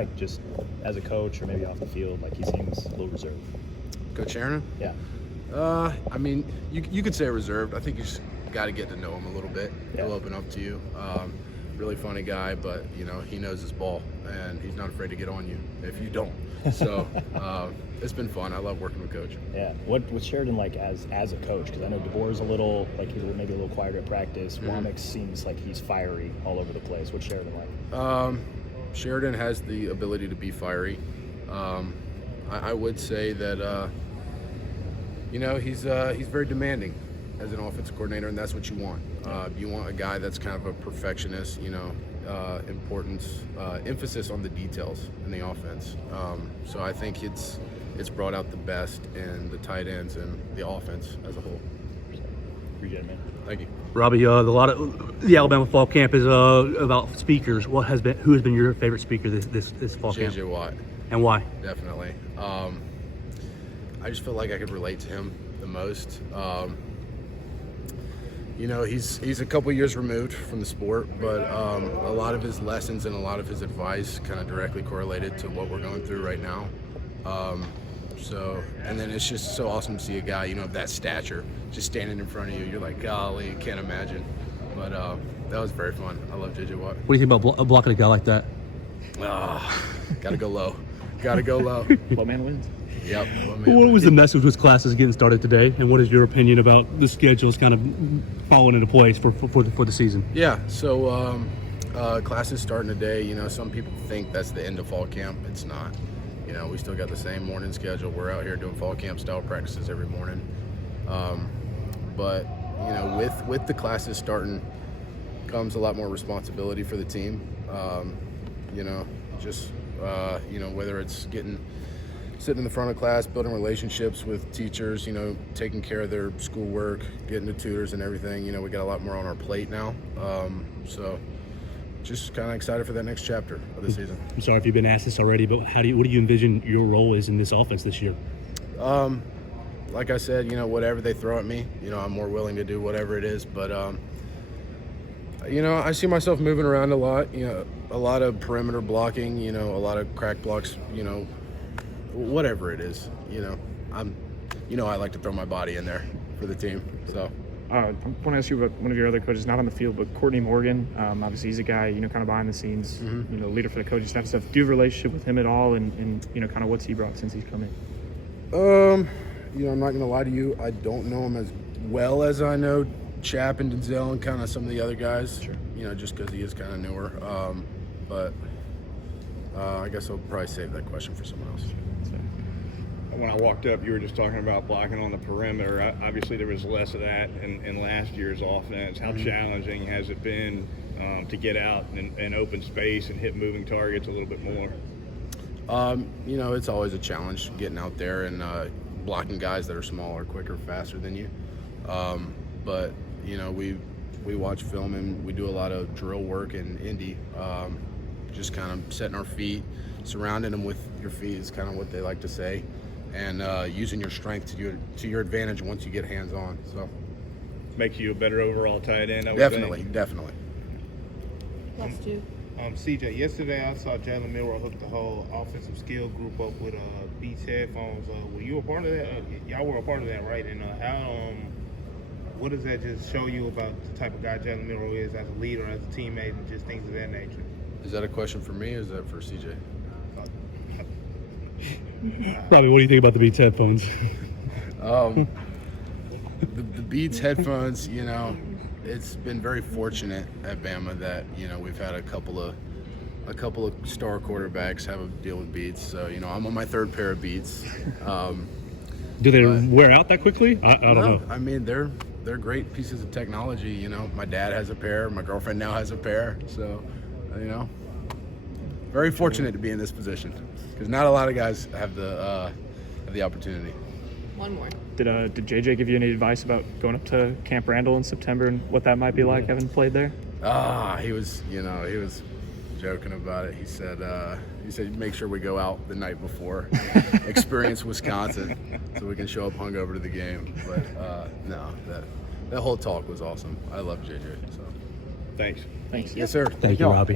Like just as a coach or maybe off the field, like he seems a little reserved. Coach Sheridan? Yeah. I mean, you could say reserved. I think you just got to get to know him a little bit. Yeah. He'll open up to you. Really funny guy, but he knows his ball, and he's not afraid to get on you if you don't. So it's been fun. I love working with Coach. Yeah. What's Sheridan like as a coach? Because I know DeBoer's a little like he's maybe a little quieter at practice. Womack seems like he's fiery all over the place. What's Sheridan like? Sheridan has the ability to be fiery. I would say that he's very demanding as an offensive coordinator, and that's what you want. You want a guy that's kind of a perfectionist, emphasis on the details in the offense. So I think it's brought out the best in the tight ends and the offense as a whole. Appreciate it, man. Thank you. Robbie, a lot of the Alabama fall camp is about speakers. Who has been your favorite speaker this fall camp? J.J. Watt. And why? Definitely. I just feel like I could relate to him the most. He's a couple years removed from the sport, but a lot of his lessons and a lot of his advice kind of directly correlated to what we're going through right now. And then it's just so awesome to see a guy, of that stature, just standing in front of you. You're like, golly, can't imagine. But that was very fun. I love J.J. Watt. What do you think about blocking a guy like that? Gotta go low. Gotta go low. What man wins? Yep. What was the message with classes getting started today, and what is your opinion about the schedules kind of falling into place for the season? Yeah, so classes starting today. Some people think that's the end of fall camp. It's not. We still got the same morning schedule. We're out here doing fall camp style practices every morning. But with the classes starting comes a lot more responsibility for the team. Whether it's sitting in the front of class, building relationships with teachers, taking care of their schoolwork, getting to tutors and everything. We got a lot more on our plate now. So just kind of excited for that next chapter of the season. I'm sorry if you've been asked this already, but what do you envision your role is in this offense this year? Like I said, whatever they throw at me, I'm more willing to do whatever it is. But, I see myself moving around a lot, a lot of perimeter blocking, a lot of crack blocks, whatever it is, I like to throw my body in there for the team. So I want to ask you about one of your other coaches, not on the field, but Courtney Morgan. Obviously, he's a guy, kind of behind the scenes, leader for the coaching staff and stuff. Do you have a relationship with him at all, and kind of what's he brought since he's come in? I'm not going to lie to you. I don't know him as well as I know Chap and Denzel and kind of some of the other guys. Sure. Just because he is kind of newer. But I guess I'll probably save that question for someone else. When I walked up, you were just talking about blocking on the perimeter. Obviously, there was less of that in last year's offense. How challenging has it been to get out in open space and hit moving targets a little bit more? It's always a challenge getting out there and blocking guys that are smaller, quicker, faster than you. But we watch film and we do a lot of drill work in Indy. Just kind of setting our feet, surrounding them with your feet is kind of what they like to say. And using your strength to your advantage once you get hands on. So Makes you a better overall tight end, I would definitely. Last two. CJ, yesterday I saw Jalen Milroe hook the whole offensive skill group up with Beats headphones. Were you a part of that? Y'all were a part of that, right? And what does that just show you about the type of guy Jalen Milroe is as a leader, as a teammate, and just things of that nature? Is that a question for me or is that for CJ? Robbie, what do you think about the Beats headphones? The Beats headphones, it's been very fortunate at Bama that we've had a couple of star quarterbacks have a deal with Beats. So I'm on my third pair of Beats. Do they wear out that quickly? I don't know. I mean, they're great pieces of technology. My dad has a pair. My girlfriend now has a pair. So very fortunate to be in this position because not a lot of guys have the opportunity. One more. Did JJ give you any advice about going up to Camp Randall in September and what that might be like, having played there? He was joking about it. He said make sure we go out the night before, experience Wisconsin, so we can show up hungover to the game. But no, that whole talk was awesome. I love JJ. So Thanks. Thanks. yes, sir. Thank you, Robbie.